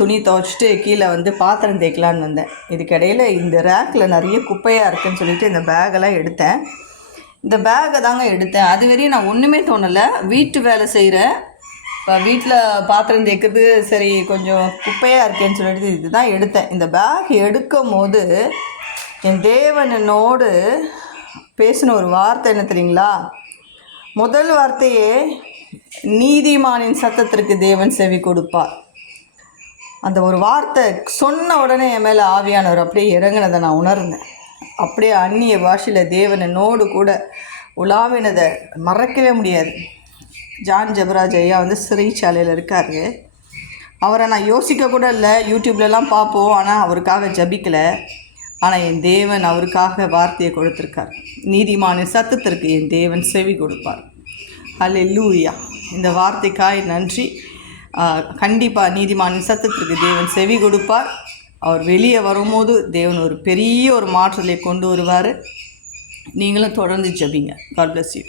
துணி துவைச்சிட்டு கீழே வந்து பாத்திரம் தேய்க்கலான்னு வந்தேன். இதுக்கிடையில் இந்த ரேக்கில் நிறைய குப்பையாக இருக்குதுன்னு சொல்லிட்டு இந்த பேக்கெல்லாம் எடுத்தேன். இந்த பேக்கை தாங்க எடுத்தேன். அது வரையும் நான் ஒன்றுமே தோணலை. வீட்டு வேலை செய்கிறேன். இப்போ வீட்டில் பாத்திரம் தேய்க்கிறது சரி கொஞ்சம் குப்பையாக இருக்கேன்னு சொல்லிட்டு இது தான் எடுத்தேன். இந்த பேக் எடுக்கும் போது என் தேவன் என்னோடு பேசின ஒரு வார்த்தை என்ன தெரியுங்களா? முதல் வார்த்தையே, நீதிமானின் சத்தத்திற்கு தேவன் செவி கொடுப்பார். அந்த ஒரு வார்த்தை சொன்ன உடனே என் மேலே ஆவியானவர் அப்படியே இறங்கினதை நான் உணர்ந்தேன். அப்படியே அந்நிய பாஷையில் தேவன் என்னோடு கூட உலாவினதை மறக்கவே முடியாது. ஜான் ஜெபராஜ் ஐயா வந்து சிறைச்சாலையில் இருக்கார். அவரை நான் யோசிக்க கூட இல்லை. யூடியூப்லலாம் பார்ப்போம், ஆனால் அவருக்காக ஜபிக்கலை. ஆனால் என் தேவன் அவருக்காக வார்த்தையை கொடுத்துருக்கார். நீதிமானின் சத்தத்திற்கு என் தேவன் செவி கொடுப்பார். ஹல்லேலூயா. இந்த வார்த்தைக்காய் நன்றி. கண்டிப்பாக நீதிமானின் சத்தத்திற்கு தேவன் செவி கொடுப்பார். அவர் வெளியே வரும்போது தேவன் ஒரு பெரிய ஒரு மாற்றத்தை கொண்டு வருவார். நீங்களும் தொடர்ந்து ஜெபிங்க. God bless you.